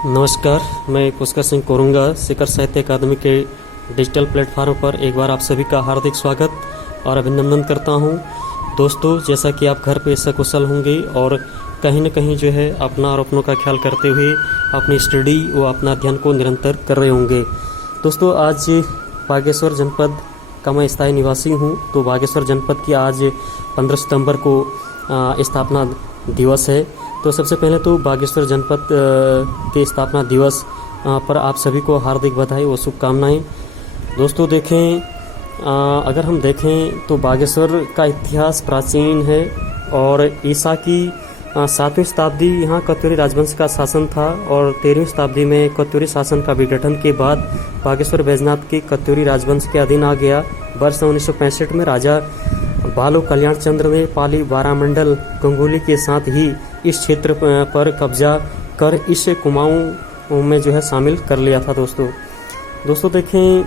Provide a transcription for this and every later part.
नमस्कार, मैं पुष्कर सिंह कोरुंगा शिखर साहित्य अकादमी के डिजिटल प्लेटफॉर्म पर एक बार आप सभी का हार्दिक स्वागत और अभिनंदन करता हूं। दोस्तों, जैसा कि आप घर पे सकुशल होंगे और कहीं न कहीं जो है अपना और अपनों का ख्याल करते हुए अपनी स्टडी व अपना अध्ययन को निरंतर कर रहे होंगे। दोस्तों, आज बागेश्वर जनपद का मैं स्थायी निवासी हूं। तो बागेश्वर जनपद की आज 15 सितंबर को स्थापना दिवस है। तो सबसे पहले तो बागेश्वर जनपद के स्थापना दिवस पर आप सभी को हार्दिक बधाई और शुभकामनाएं। दोस्तों, देखें, अगर हम देखें तो बागेश्वर का इतिहास प्राचीन है और ईसा की 7वीं शताब्दी यहाँ कत्यूरी राजवंश का शासन था और 13वीं शताब्दी में कत्यूरी शासन का विघटन के बाद बागेश्वर बैजनाथ के कत्यूरी राजवंश के अधीन आ गया। वर्ष 1965 में राजा बालू कल्याण चंद्र ने पाली बारामंडल गंगोली के साथ ही इस क्षेत्र पर कब्जा कर इस कुमाऊं में जो है शामिल कर लिया था। दोस्तों देखें,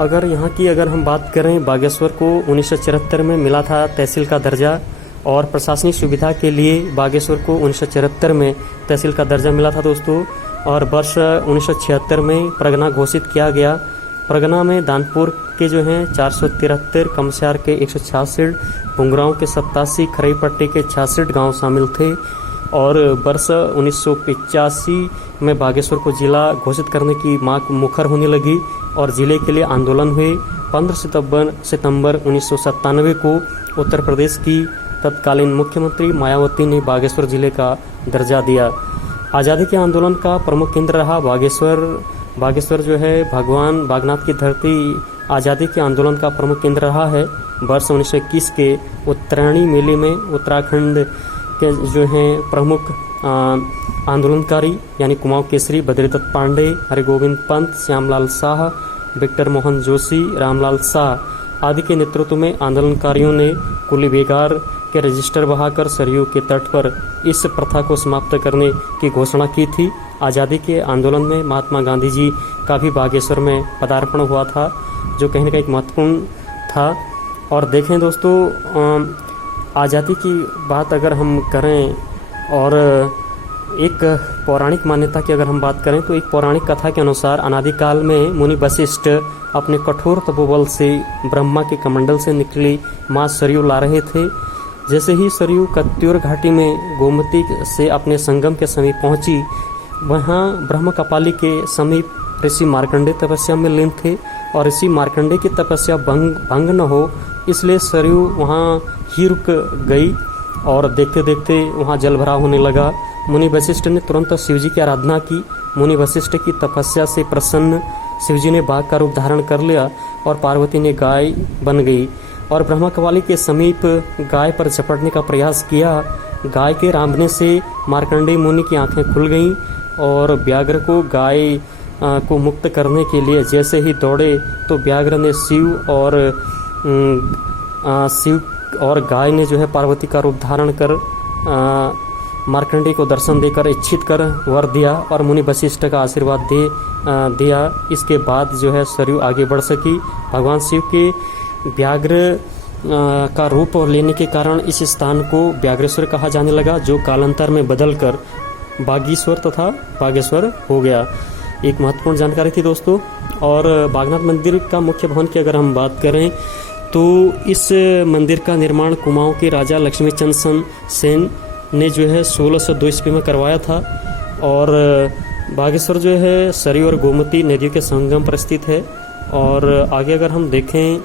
अगर हम बात करें, बागेश्वर को 1974 में मिला था तहसील का दर्जा और प्रशासनिक सुविधा के लिए बागेश्वर को 1974 में तहसील का दर्जा मिला था दोस्तों। और वर्ष 1976 में परगना घोषित किया गया। परगना में दानपुर के जो हैं 473, कमस्यार के 166, पुंगराव के 87, खरईपट्टी के 66 गांव शामिल थे। और वर्ष 1985 में बागेश्वर को जिला घोषित करने की मांग मुखर होने लगी और जिले के लिए आंदोलन हुए। 15 सितंबर 1997 को उत्तर प्रदेश की तत्कालीन मुख्यमंत्री मायावती ने बागेश्वर जिले का दर्जा दिया। आज़ादी के आंदोलन का प्रमुख केंद्र रहा बागेश्वर जो है भगवान बागनाथ की धरती आज़ादी के आंदोलन का प्रमुख केंद्र रहा है। वर्ष 1921 के उत्तरायणी मेले में उत्तराखंड के जो हैं प्रमुख आंदोलनकारी यानी कुमाऊं केसरी बद्रीदत्त पांडे, हरिगोविंद पंत, श्यामलाल शाह, विक्टर मोहन जोशी, रामलाल शाह आदि के नेतृत्व में आंदोलनकारियों ने कुली बेगार के रजिस्टर बहाकर सरयू के तट पर इस प्रथा को समाप्त करने की घोषणा की थी। आज़ादी के आंदोलन में महात्मा गांधी जी का भी बागेश्वर में पदार्पण हुआ था, जो कहीं न कहीं महत्वपूर्ण था। और देखें दोस्तों, आज़ादी की बात अगर हम करें और एक पौराणिक मान्यता की अगर हम बात करें तो एक पौराणिक कथा के अनुसार अनादिकाल में मुनि वशिष्ठ अपने कठोर तपोबल से ब्रह्मा के कमंडल से निकली माँ सरयू ला रहे थे। जैसे ही सरयू कत्यूर घाटी में गोमती से अपने संगम के समीप पहुंची, वहां ब्रह्म कपाली के समीप ऋषि मार्कंडे तपस्या में लीन थे और ऋषि मार्कंडे की तपस्या भंग न हो इसलिए सरयू वहां ही रुक गई और देखते देखते वहां जल भराव होने लगा। मुनि वशिष्ठ ने तुरंत शिवजी की आराधना की। मुनि वशिष्ठ की तपस्या से प्रसन्न शिवजी ने बाघ का रूप धारण कर लिया और पार्वती ने गाय बन गई और ब्रह्म कपाली के समीप गाय पर झपटने का प्रयास किया। गाय के रांभने से मार्कंडेय मुनि की आंखें खुल गईं और व्याघ्र को गाय को मुक्त करने के लिए जैसे ही दौड़े तो व्याघ्र ने शिव और गाय ने जो है पार्वती का रूप धारण कर मार्कंडेय को दर्शन देकर इच्छित कर वर दिया और मुनि वशिष्ठ का आशीर्वाद दिया। इसके बाद जो है सरयू आगे बढ़ सकी। भगवान शिव के व्याघ्र का रूप लेने के कारण इस स्थान को व्याघ्रेश्वर कहा जाने लगा, जो कालांतर में बदलकर बागीश्वर तथा बागेश्वर हो गया। एक महत्वपूर्ण जानकारी थी दोस्तों। और बागनाथ मंदिर का मुख्य भवन की अगर हम बात करें तो इस मंदिर का निर्माण कुमाऊं के राजा लक्ष्मीचंद सेन ने जो है 1602 ईस्वी में करवाया था। और बागेश्वर जो है सरयू और गोमती नदियों के संगम पर स्थित है। और आगे अगर हम देखें,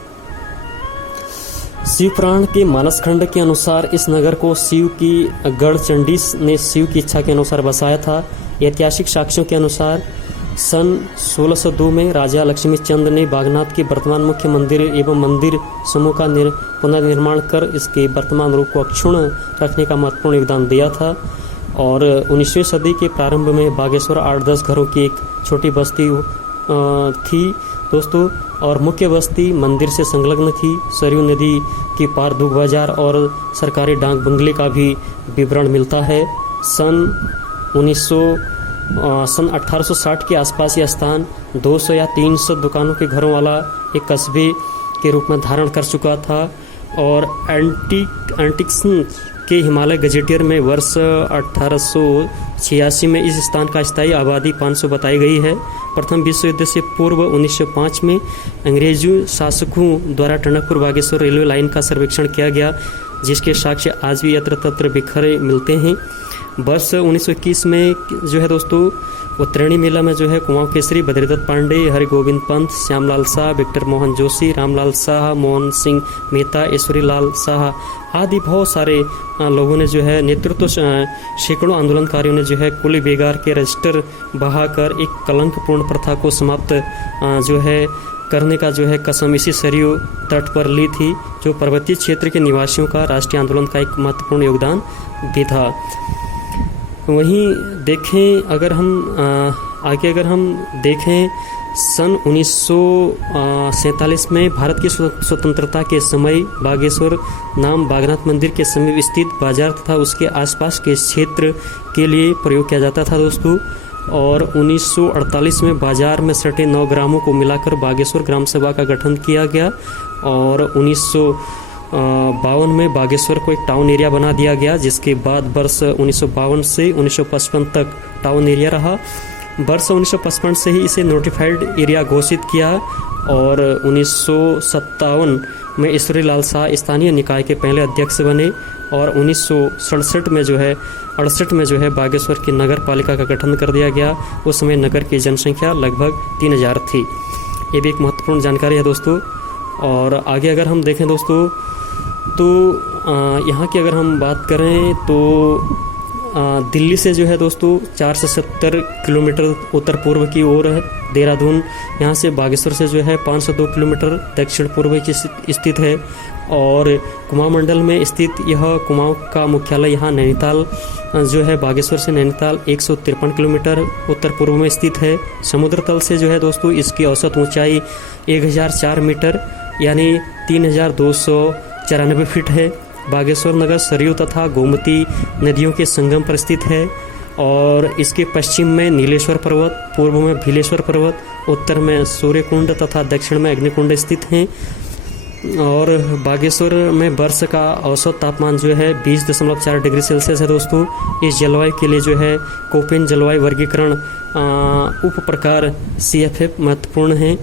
शिव पुराण के मानस खंड के अनुसार इस नगर को शिव की गढ़ चंडी ने शिव की इच्छा के अनुसार बसाया था। ऐतिहासिक साक्ष्यों के अनुसार सन 1602 में राजा लक्ष्मीचंद ने बागनाथ के वर्तमान मुख्य मंदिर एवं मंदिर समूह का पुनर्निर्माण कर इसके वर्तमान रूप को अक्षुण्ण रखने का महत्वपूर्ण योगदान दिया था। और 19वीं सदी के प्रारंभ में बागेश्वर 8-10 घरों की एक छोटी बस्ती थी दोस्तों, और मुख्य बस्ती मंदिर से संलग्न थी। सरयू नदी की पार दुग बाजार और सरकारी डाक बंगले का भी विवरण मिलता है। सन 1860 के आसपास यह स्थान 200 या 300 दुकानों के घरों वाला एक कस्बे के रूप में धारण कर चुका था। और एंटिक्स के हिमालय गजेटियर में वर्ष 1886 में इस स्थान का स्थायी आबादी 500 बताई गई है। प्रथम विश्व युद्ध से पूर्व 1905 में अंग्रेजी शासकों द्वारा टनकपुर बागेश्वर रेलवे लाइन का सर्वेक्षण किया गया, जिसके साक्ष्य आज भी यत्र तत्र बिखरे मिलते हैं। वर्ष 1921 में जो है दोस्तों उत्तरायणी मेला में जो है कुमाऊं केसरी, बद्रीदत्त पांडे, हरिगोविंद पंत, श्यामलाल शाह, विक्टर मोहन जोशी, रामलाल शाह, मोहन सिंह मेहता, ईश्वरी लाल शाह आदि बहुत सारे लोगों ने जो है नेतृत्व, सैकड़ों आंदोलनकारियों ने जो है कुली बेगार के रजिस्टर बहाकर एक कलंकपूर्ण प्रथा को समाप्त जो है करने का जो है कसम इसी सरयू तट पर ली थी, जो पर्वतीय क्षेत्र के निवासियों का राष्ट्रीय आंदोलन का एक महत्वपूर्ण योगदान भी था। वहीं देखें अगर हम आगे अगर हम देखें सन 1947 में भारत की स्वतंत्रता के समय बागेश्वर नाम बागनाथ मंदिर के समीप स्थित बाजार तथा उसके आसपास के क्षेत्र के लिए प्रयोग किया जाता था दोस्तों। और 1948 में बाजार में सटे 9 ग्रामों को मिलाकर बागेश्वर ग्राम सभा का गठन किया गया और 1952 में बागेश्वर को एक टाउन एरिया बना दिया गया, जिसके बाद वर्ष 1952 से 1955 तक टाउन एरिया रहा। वर्ष 1955 से ही इसे नोटिफाइड एरिया घोषित किया और 1957 में ईश्वरी लाल शाह स्थानीय निकाय के पहले अध्यक्ष बने और 1967 में जो है 68 में जो है बागेश्वर की नगर पालिका का गठन कर दिया गया। उस समय नगर की जनसंख्या लगभग 3000 थी। ये भी एक महत्वपूर्ण जानकारी है दोस्तों। और आगे अगर हम देखें दोस्तों तो यहाँ की अगर हम बात करें तो दिल्ली से जो है दोस्तों 470 किलोमीटर उत्तर पूर्व की ओर है देहरादून। यहाँ से बागेश्वर से जो है 502 किलोमीटर दक्षिण पूर्व की स्थित है और कुमाऊं मंडल में स्थित यह कुमाऊं का मुख्यालय यहाँ नैनीताल जो है बागेश्वर से नैनीताल 153 किलोमीटर उत्तर पूर्व में स्थित है। समुद्र तल से जो है दोस्तों इसकी औसत ऊंचाई 1004 मीटर यानी 3294 फीट है। बागेश्वर नगर सरयू तथा गोमती नदियों के संगम पर स्थित है और इसके पश्चिम में नीलेश्वर पर्वत, पूर्व में भीलेश्वर पर्वत, उत्तर में सूर्यकुंड तथा दक्षिण में अग्निकुंड स्थित हैं। और बागेश्वर में वर्ष का औसत तापमान जो है 20.4 डिग्री सेल्सियस है दोस्तों। इस जलवायु के लिए जो है कोपेन जलवायु वर्गीकरण उप प्रकार CFF महत्वपूर्ण है।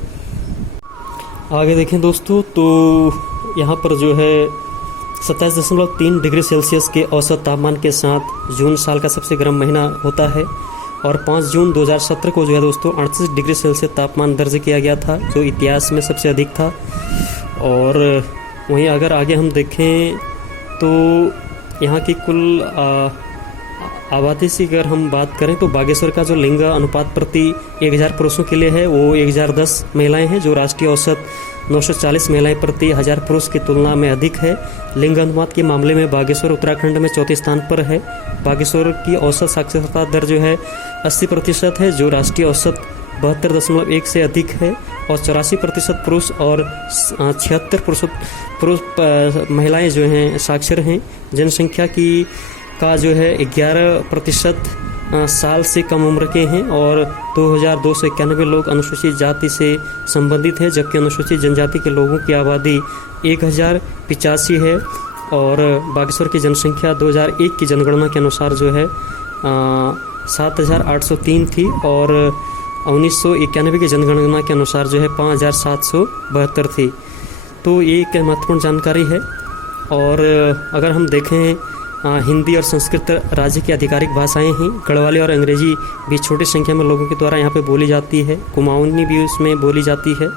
आगे देखें दोस्तों तो यहाँ पर जो है 27.3 डिग्री सेल्सियस के औसत तापमान के साथ जून साल का सबसे गर्म महीना होता है और 5 जून 2017 को जो है दोस्तों 38 डिग्री सेल्सियस तापमान दर्ज किया गया था, जो इतिहास में सबसे अधिक था। और वहीं अगर आगे हम देखें तो यहाँ की कुल आबादी से अगर हम बात करें तो बागेश्वर का जो लिंग अनुपात प्रति 1000 पुरुषों के लिए है वो 1010 महिलाएं हैं, जो राष्ट्रीय औसत 940 महिलाएं प्रति 1000 पुरुष की तुलना में अधिक है। लिंग अनुपात के मामले में बागेश्वर उत्तराखंड में चौथे स्थान पर है। बागेश्वर की औसत साक्षरता दर जो है 80% है, जो राष्ट्रीय औसत 72.1 से अधिक है और 84% पुरुष और 76% पुरुष महिलाएं जो हैं साक्षर हैं। जनसंख्या की का जो है 11% साल से कम उम्र के हैं और 2291 लोग अनुसूचित जाति से संबंधित है, जबकि अनुसूचित जनजाति के लोगों की आबादी 1085 है। और बागेश्वर की जनसंख्या 2001 की जनगणना के अनुसार जो है 7803 थी और 1991 की जनगणना के अनुसार जो है 5772 थी। तो ये एक महत्वपूर्ण जानकारी है। और अगर हम देखें हिंदी और संस्कृत राज्य की आधिकारिक भाषाएं हैं। गढ़वाली और अंग्रेजी भी छोटी संख्या में लोगों के द्वारा यहाँ पे बोली जाती है। कुमाऊनी भी उसमें बोली जाती है।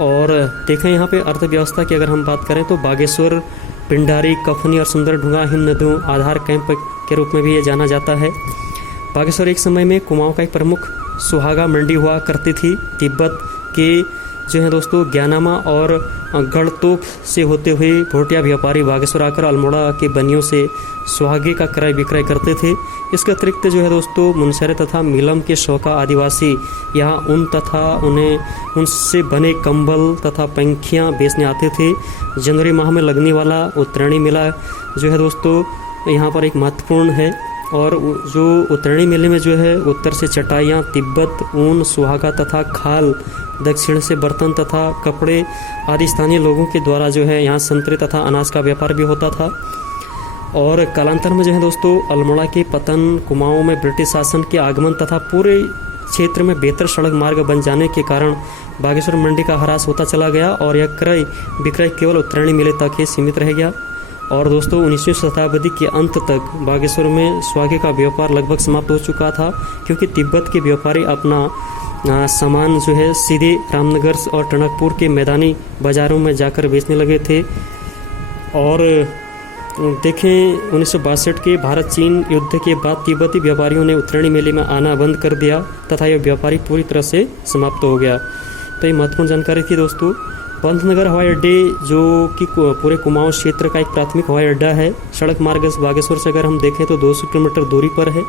और देखें यहाँ पे अर्थव्यवस्था की अगर हम बात करें तो बागेश्वर पिंडारी, कफनी और सुंदरढुंगा हिम नदियों आधार कैंप के रूप में भी ये जाना जाता है। बागेश्वर एक समय में कुमाऊं का एक प्रमुख सुहागा मंडी हुआ करती थी। तिब्बत के जो है दोस्तों ज्ञानामा और गढ़तोप से होते हुए भोटिया व्यापारी बागेश्वर आकर अल्मोड़ा के बनियों से सुहागे का क्रय विक्रय करते थे। इसके अतिरिक्त जो है दोस्तों मुनस्यारी तथा मीलम के शौका आदिवासी यहाँ ऊन तथा उनसे बने कंबल तथा पंखियाँ बेचने आते थे। जनवरी माह में लगने वाला उत्तरायणी मेला जो है दोस्तों यहाँ पर एक महत्वपूर्ण है। और जो उत्तरायणी मेले में जो है उत्तर से चटाइयाँ, तिब्बत, ऊन, सुहागा तथा खाल, दक्षिण से बर्तन तथा कपड़े आदि स्थानीय लोगों के द्वारा जो है यहाँ संतरे तथा अनाज का व्यापार भी होता था। और कालांतर में जो है दोस्तों अल्मोड़ा के पतन, कुमाऊं में ब्रिटिश शासन के आगमन तथा पूरे क्षेत्र में बेहतर सड़क मार्ग बन जाने के कारण बागेश्वर मंडी का ह्रास होता चला गया और यह क्रय विक्रय केवल उत्तरायणी मेले तक ही सीमित रह गया। और दोस्तों 19वीं शताब्दी के अंत तक बागेश्वर में स्वागे का व्यापार लगभग समाप्त हो चुका था, क्योंकि तिब्बत के व्यापारी अपना सामान जो है सीधे रामनगर और टनकपुर के मैदानी बाज़ारों में जाकर बेचने लगे थे। और देखें 1962 के भारत चीन युद्ध के बाद तिब्बती व्यापारियों ने उत्तरायणी मेले में आना बंद कर दिया तथा यह व्यापारी पूरी तरह से समाप्त हो गया। तो ये महत्वपूर्ण जानकारी थी दोस्तों। पंतनगर हवाई अड्डे जो कि पूरे कुमाऊं क्षेत्र का एक प्राथमिक हवाई अड्डा है, सड़क मार्ग बागेश्वर से अगर हम देखें तो 200 किलोमीटर दूरी पर है।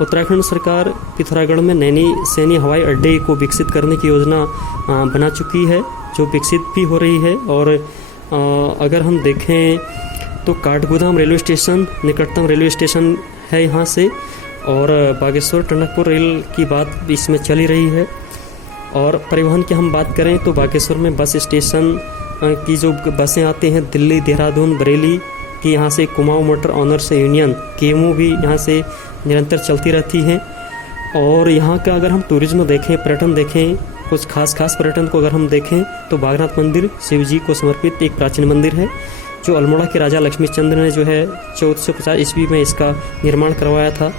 उत्तराखंड सरकार पिथौरागढ़ में नैनी सैनी हवाई अड्डे को विकसित करने की योजना बना चुकी है, जो विकसित भी हो रही है। और अगर हम देखें तो काठगोदाम रेलवे स्टेशन निकटतम रेलवे स्टेशन है यहाँ से, और बागेश्वर टनकपुर रेल की बात इसमें चली रही है। और परिवहन की हम बात करें तो बागेश्वर में बस स्टेशन की जो बसें आती हैं दिल्ली, देहरादून, बरेली की, यहाँ से Kumaon motor honours union chemo भी यहाँ से निरंतर चलती रहती हैं। और यहाँ का अगर हम टूरिज्म देखें, पर्यटन देखें, कुछ खास पर्यटन को अगर हम देखें तो बागनाथ मंदिर शिव जी को समर्पित एक प्राचीन मंदिर है, जो अल्मोड़ा के राजा लक्ष्मीचंद्र ने जो है 1450 ईस्वी में इसका निर्माण करवाया था।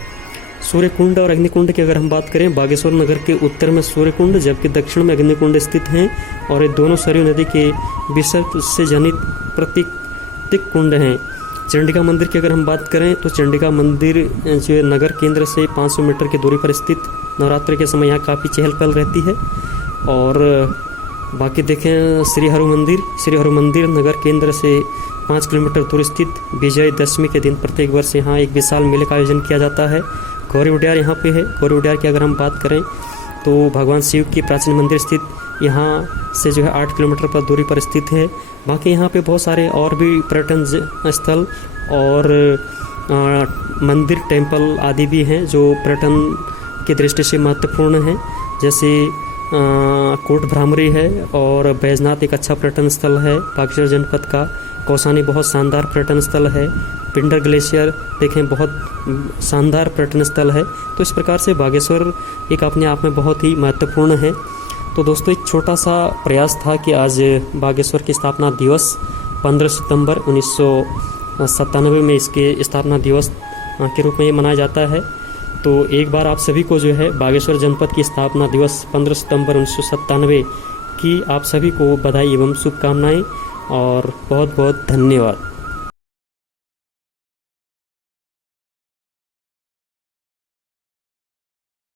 सूर्यकुंड और अग्निकुंड की अगर हम बात करें, बागेश्वर नगर के उत्तर में सूर्यकुंड जबकि दक्षिण में अग्निकुंड स्थित हैं, और ये दोनों सरयू नदी के विसर्ग से जनित प्राकृतिक कुंड हैं। चंडिका मंदिर की अगर हम बात करें तो चंडिका मंदिर जो है नगर केंद्र से 500 मीटर की दूरी पर स्थित, नवरात्रि के समय यहाँ काफ़ी चहल पहल रहती है। और बाकी देखें श्री हरु मंदिर नगर केंद्र से 5 किलोमीटर दूर स्थित, विजयदशमी के दिन प्रत्येक वर्ष यहाँ एक विशाल मेले का आयोजन किया जाता है। गौरी उड्यार यहाँ पे है। गौरी उड्यार की अगर हम बात करें तो भगवान शिव की प्राचीन मंदिर स्थित यहाँ से जो है 8 किलोमीटर पर दूरी पर स्थित है। बाकी यहाँ पे बहुत सारे और भी पर्यटन स्थल और मंदिर, टेम्पल आदि भी हैं जो पर्यटन की दृष्टि से महत्वपूर्ण हैं, जैसे कोट भ्रामरी है, और बैजनाथ एक अच्छा पर्यटन स्थल है बागेश्वर जनपद का। कौसानी बहुत शानदार पर्यटन स्थल है। पिंडर ग्लेशियर देखें, बहुत शानदार पर्यटन स्थल है। तो इस प्रकार से बागेश्वर एक अपने आप में बहुत ही महत्वपूर्ण है। तो दोस्तों एक छोटा सा प्रयास था कि आज बागेश्वर की स्थापना दिवस 15 सितंबर 1997 में इसके स्थापना दिवस के रूप में ये मनाया जाता है। तो एक बार आप सभी को जो है बागेश्वर जनपद की स्थापना दिवस 15 सितंबर 1997 की आप सभी को बधाई एवं शुभकामनाएं, और बहुत बहुत धन्यवाद।